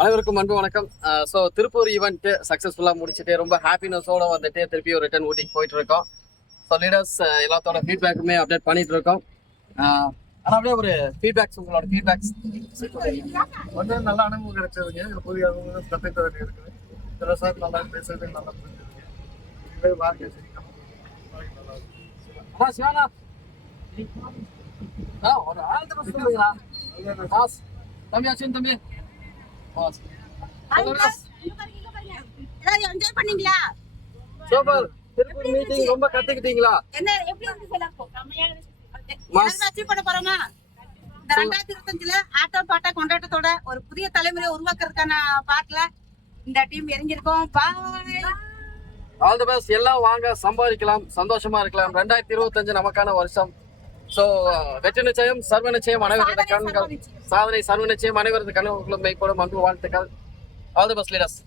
அனைவருக்கும் அன்பு வணக்கம். ஸோ திருப்பூர் ஈவெண்ட் சக்ஸஸ்ஃபுல்லாக முடிச்சுட்டு ரொம்ப ஹாப்பினஸோட வந்துட்டு திருப்பி ஒரு ரிட்டர்ன் ஊட்டிக்கு போயிட்டு இருக்கோம். ஸோ லீடர்ஸ் எல்லாத்தோட ஃபீட்பேக்குமே அப்டேட் பண்ணிட்டு இருக்கோம். ஆனால் அப்படியே ஒரு ஃபீட்பேக்ஸ், உங்களோட ஃபீட்பேக்ஸ் வந்து நல்ல அனுபவம் கிடைச்சதுங்க. புதிய அனுபவம் கற்றுக்க வேண்டிய இருக்குது. சில சார் நல்லா பேசுறது நல்லா புரிஞ்சுதுங்க. இதுவே வாழ்க்கை சிரிக்கணும். அண்ணா சிவானா ஒரு ஆழ்ந்த பஸ் சொல்லுங்களா பாஸ் தம்பி அச்சின் தம்பி பாஸ் எல்லாரும் என்ஜாய் பண்ணீங்களா? சூப்பர். திருப்பூர் மீட்டிங் ரொம்ப கத்துக்கிட்டீங்களா? என்ன எப்படி இருந்துச்சு எல்லாருக்கும்? எல்லாரும் அச்சீவ் பண்ண போறோமா? இந்த 2025ல ஆட்டோ பாட்டா கொண்டாட்டத்தோட ஒரு புதிய தலைமுறையை உருவாக்குறதுக்கான பாட்டுல இந்த டீம் இறங்கியிருக்கோம். பாய். All the best. எல்லாம் வாங்க, சம்பாதிக்கலாம், சந்தோஷமா இருக்கலாம். 2025 நமக்கான வருஷம். ஸோ வெற்றி நிச்சயம், சர்வ நிச்சயம், அனைவரது கண்கள் சாதனை, சர்வ நிச்சயம், அனைவரது கனவுகளும் மெய்ப்படும் அன்பு வாழ்த்துக்கள். All the best leaders.